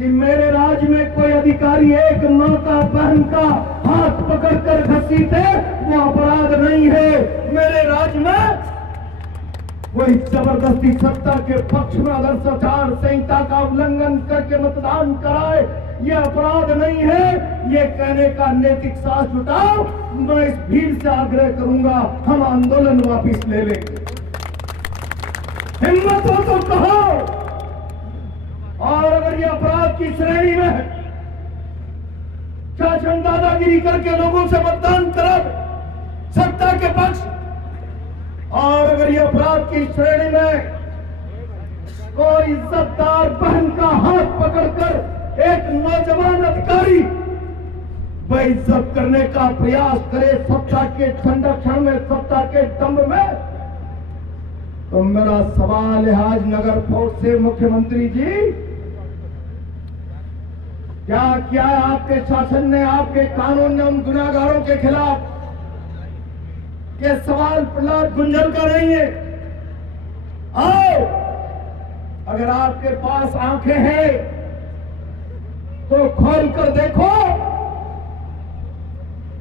कि मेरे राज्य में कोई अधिकारी एक मां का, बहन का हाथ पकड़कर घसीटे, वो अपराध नहीं है। मेरे राज्य में कोई जबरदस्ती सत्ता के पक्ष में आदर्श आचार संहिता का उल्लंघन करके मतदान कराए, ये अपराध नहीं है। ये कहने का नैतिक साहस जुटाओ। मैं इस भीड़ से आग्रह करूंगा, हम आंदोलन वापिस ले लेंगे। हिम्मत हो तो कहो। और अगर ये अपराध की श्रेणी में है, शासन दादागिरी करके लोगों से मतदान करा सत्ता के पक्ष, और अगर ये अपराध की श्रेणी में कोई इज्जतदार बहन का हाथ पकड़कर एक नौजवान अधिकारी बेइज्जत करने का प्रयास करे सत्ता के संरक्षण में, सत्ता के दम्भ में, तो मेरा सवाल है आज नगर फोर्स से, मुख्यमंत्री जी क्या किया है आपके शासन ने, आपके कानून ने उन गुनाहगारों के खिलाफ? ये सवाल प्रहलाद गुंजल का नहीं है। आओ, अगर आपके पास आंखें हैं तो खोल कर देखो।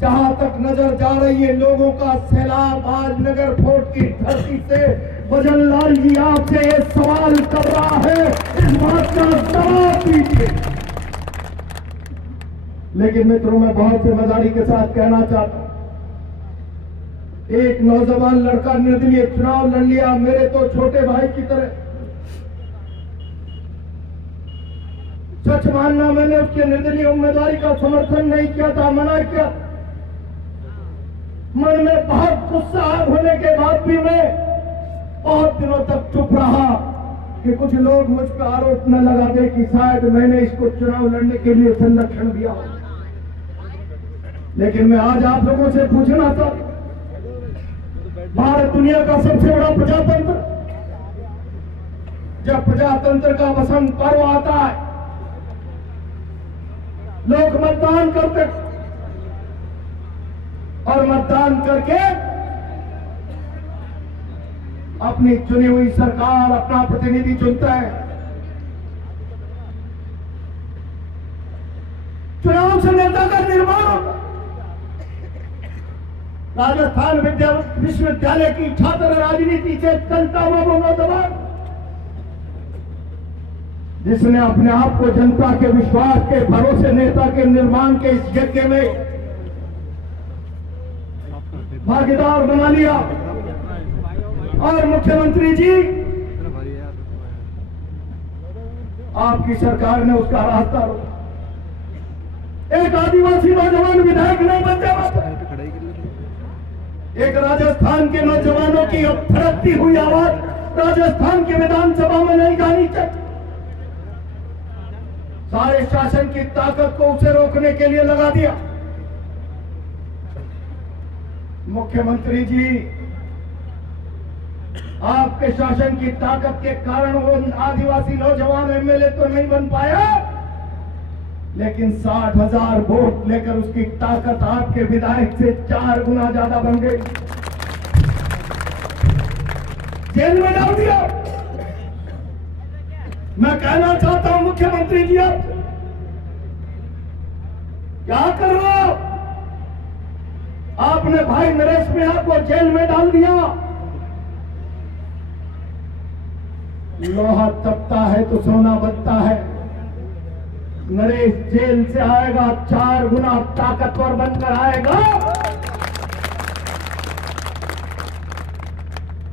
जहां तक नजर जा रही है लोगों का सैलाब आज नगर फोर्ट की धरती से भजन लाल जी आपसे ये सवाल कर रहा है, इस बात का जवाब दीजिए। लेकिन मित्रों, मैं बहुत जिम्मेदारी के साथ कहना चाहता हूं, एक नौजवान लड़का निर्दलीय चुनाव लड़ लिया, मेरे तो छोटे भाई की तरह। सच मानना, मैंने उसके निर्दलीय उम्मीदवारी का समर्थन नहीं किया था, मना किया। मन में बहुत गुस्सा होने के बाद भी मैं बहुत दिनों तक चुप रहा कि कुछ लोग मुझ पर आरोप न लगा दे कि शायद मैंने इसको चुनाव लड़ने के लिए संरक्षण दिया। लेकिन मैं आज आप लोगों से पूछना था, भारत दुनिया का सबसे बड़ा प्रजातंत्र, जब प्रजातंत्र का वसंत पर्व आता है, लोग मतदान करते और मतदान करके अपनी चुनी हुई सरकार, अपना प्रतिनिधि चुनता है। चुनाव से नेता का निर्माण होता। राजस्थान विश्वविद्यालय की छात्र राजनीति से चलता हुआ वो नौजवान, जिसने अपने आप को जनता के विश्वास के भरोसे नेता के निर्माण के इस यज्ञ में भागीदार बना लिया। और मुख्यमंत्री जी, आपकी सरकार ने उसका रास्ता रोका। एक आदिवासी नौजवान विधायक नहीं बन जाता। एक राजस्थान के नौजवानों की अब फड़कती हुई आवाज राजस्थान की विधानसभा में नहीं जानी चाहिए। सारे शासन की ताकत को उसे रोकने के लिए लगा दिया। मुख्यमंत्री जी, आपके शासन की ताकत के कारण वो आदिवासी नौजवान एमएलए तो नहीं बन पाया, लेकिन 60,000 वोट लेकर उसकी ताकत आपके विधायक से 4 गुना ज्यादा बन गई। जेल में डाल दिया। मैं कहना चाहता हूं मुख्यमंत्री जी, आप क्या कर रहे हो? आपने भाई नरेश मियां को जेल में डाल दिया। लोहा तपता है तो सोना बनता है। नरेश जेल से आएगा 4 गुना ताकतवर बनकर आएगा।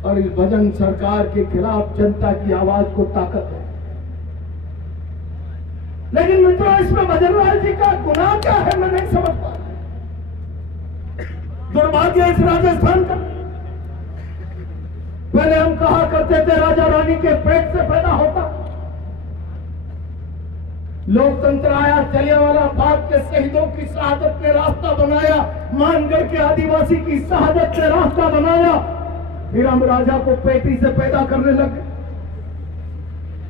और इस भजन सरकार के खिलाफ जनता की आवाज को ताकत है। लेकिन मित्रों, इसमें भजनलाल जी का गुनाह क्या है, मैं नहीं समझ पा रहा। दुर्भाग्य इस राजस्थान का। पहले हम कहा करते थे राजा रानी के पेट से पैदा होता। लोकतंत्र आया, जलियांवाला बाग के शहीदों की शहादत ने रास्ता बनाया, मानगढ़ के आदिवासी की शहादत ने रास्ता बनाया। फिर हम राजा को पेटी से पैदा करने लगे।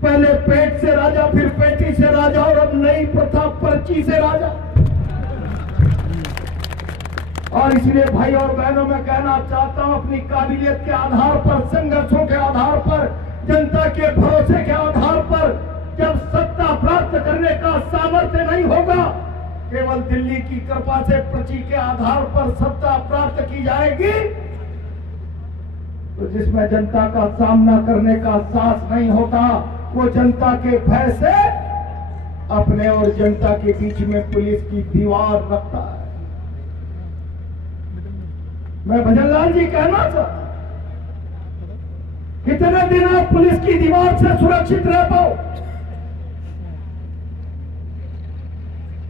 पहले पेट से राजा, फिर पेटी से राजा, और अब नई प्रथा पर्ची से राजा। और इसलिए भाई और बहनों, मैं कहना चाहता हूं, अपनी काबिलियत के आधार पर, संघर्षों के आधार पर, जनता के भरोसे के आधार पर जब सत्ता प्राप्त करने का नहीं होगा। केवल दिल्ली की कृपा से पर्ची के आधार पर सत्ता प्राप्त की जाएगी, तो जिसमें जनता का सामना करने का साहस नहीं होता, वो जनता के भय से अपने और जनता के बीच में पुलिस की दीवार रखता है। मैं भजनलाल जी कहना चाहता, कितने दिन आप पुलिस की दीवार से सुरक्षित रह पाओ?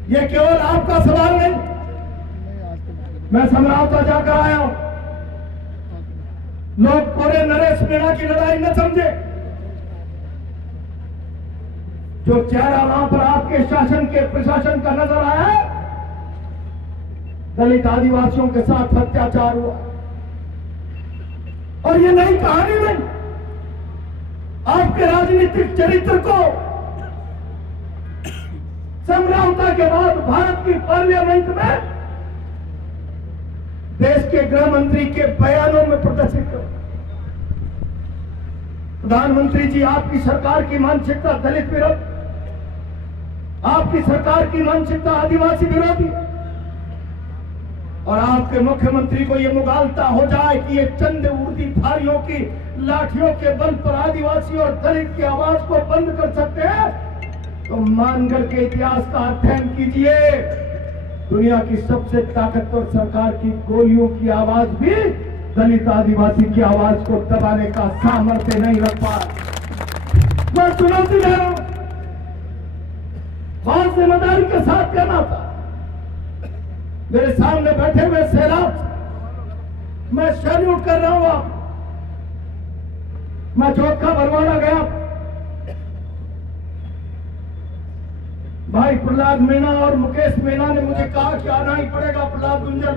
ये केवल आपका सवाल नहीं, मैं समरावता जाकर आया हूं। लोग कोरे नरेश मीणा की लड़ाई न समझे। जो चेहरा वहां पर आपके शासन के प्रशासन का नजर आया है, दलित आदिवासियों के साथ अत्याचार हुआ। और ये नई कहानी नहीं, आपके राजनीतिक चरित्र को समझौता के बाद भारत की पार्लियामेंट में देश के गृह मंत्री के बयानों में प्रदर्शित करो। प्रधानमंत्री जी, आपकी सरकार की मानसिकता दलित विरोधी, आपकी सरकार की मानसिकता आदिवासी विरोधी, और आपके मुख्यमंत्री को यह मुगालता हो जाए कि ये चंद उर्दीधारियों की लाठियों के बल पर आदिवासी और दलित की आवाज को बंद कर सकते हैं, तो मानगढ़ के इतिहास का अध्ययन कीजिए। दुनिया की सबसे ताकतवर सरकार की गोलियों की आवाज भी दलित आदिवासी की आवाज को दबाने का सामर्थ्य नहीं रख पा। मैं चुनौती दे रहा हूं, बहुत जिम्मेदारी के साथ कहना था। मेरे सामने बैठे हुए सैलाब, मैं सैल्यूट कर रहा हूं आप। मैं चौथा बरवाना गया, भाई प्रहलाद मीणा और मुकेश मीणा ने मुझे कहा कि आना ही पड़ेगा प्रहलाद गुंजल,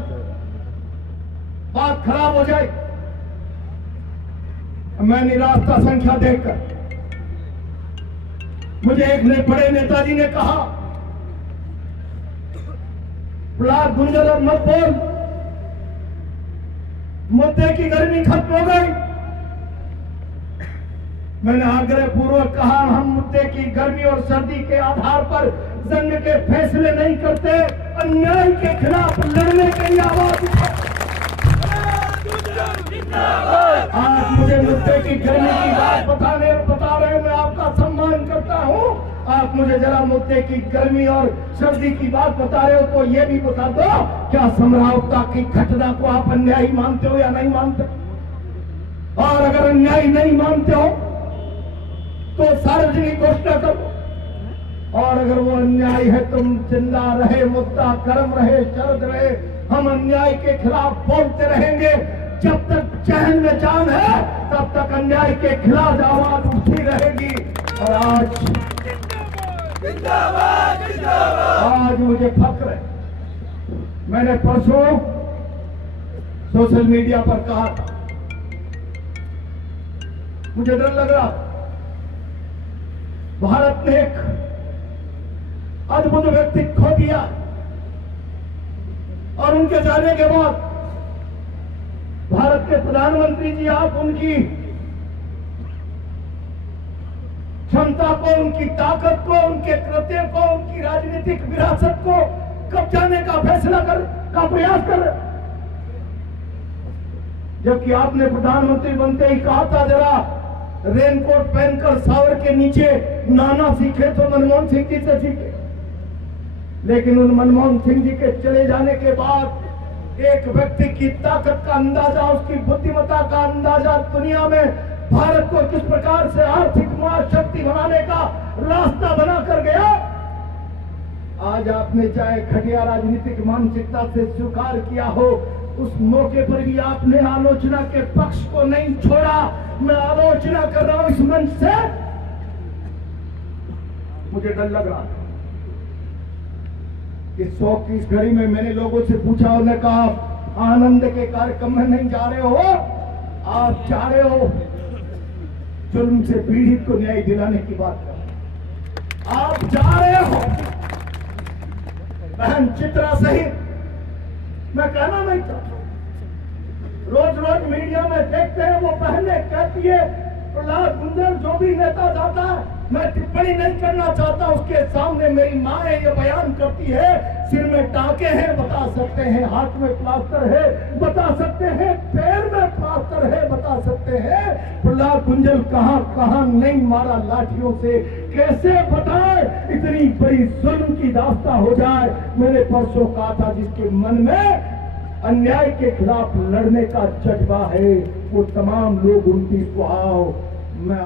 बात खराब हो जाए। मैं निराश था संख्या देखकर। मुझे एक ने बड़े नेताजी ने कहा, प्रहलाद गुंजल और मत बोल, मुद्दे की गर्मी खत्म हो गई। मैंने आग्रह पूर्वक कहा, हम मुद्दे की गर्मी और सर्दी के आधार पर जंग के फैसले नहीं करते, अन्याय के खिलाफ लड़ने के लिए आवाज उठाओ। आज मुझे मुद्दे की गर्मी की बात बता रहे हो, मैं आपका सम्मान करता हूं। आप मुझे जरा मुद्दे की गर्मी और सर्दी की बात बता रहे हो, तो ये भी बता दो, क्या समरावता की घटना को आप अन्यायी मानते हो या नहीं मानते? और अगर अन्यायी नहीं मानते हो तो सार्वजनिक घोषणा करो, और अगर वो अन्याय है तुम जिंदा रहे, मुद्दा गर्म रहे, शरद रहे, हम अन्याय के खिलाफ बोलते रहेंगे। जब तक चैन में जान है तब तक अन्याय के खिलाफ आवाज उठती रहेगी। और आज मुझे फक्र है, मैंने परसों सोशल मीडिया पर कहा था, मुझे डर लग रहा, भारत ने एक अद्भुत व्यक्ति खो दिया, और उनके जाने के बाद भारत के प्रधानमंत्री जी, आप उनकी क्षमता को, उनकी ताकत को, उनके कृत्य को, उनकी राजनीतिक विरासत को कब्जाने का फैसला का प्रयास कर रहे, जबकि आपने प्रधानमंत्री बनते ही कहा था जरा रेनकोट पहनकर सावर के नीचे नहाना सीखे तो मनमोहन सिंह जी से सीखे। लेकिन उन मनमोहन सिंह जी के चले जाने के बाद एक व्यक्ति की ताकत का अंदाजा, उसकी बुद्धिमत्ता का अंदाजा, दुनिया में भारत को किस प्रकार से आर्थिक महाशक्ति बनाने का रास्ता बना कर गया। आज आपने चाहे घटिया राजनीतिक मानसिकता से स्वीकार किया हो, उस मौके पर भी आपने आलोचना के पक्ष को नहीं छोड़ा। मैं आलोचना कर रहा हूं इस मंच से, मुझे डर लग रहा है। इस शौक की इस घड़ी में मैंने लोगों से पूछा, उन्होंने कहा आनंद के कार्यक्रम में नहीं जा रहे हो, आप जा रहे हो जुल्म से पीड़ित को न्याय दिलाने की बात कर, आप जा रहे हो बहन चित्रा सहित। मैं कहना नहीं चाहता, रोज रोज मीडिया में देखते हैं वो पहले कहती है प्रहलाद गुंजल जो भी नेता जाता है मैं टिप्पणी नहीं करना चाहता, उसके सामने मेरी माँ है, ये बयान करती है, सिर में टाके हैं बता सकते हैं, हाथ में प्लास्टर है बता सकते हैं, पैर में प्लास्टर है बता सकते हैं, प्रहलाद गुंजल कहां कहां नहीं मारा लाठियों से, कैसे बताए इतनी बड़ी जुल्म की दास्ता हो जाए। मैंने परसों कहा था जिसके मन में अन्याय के खिलाफ लड़ने का जज्बा है वो तमाम लोग 29 को आओ। मैं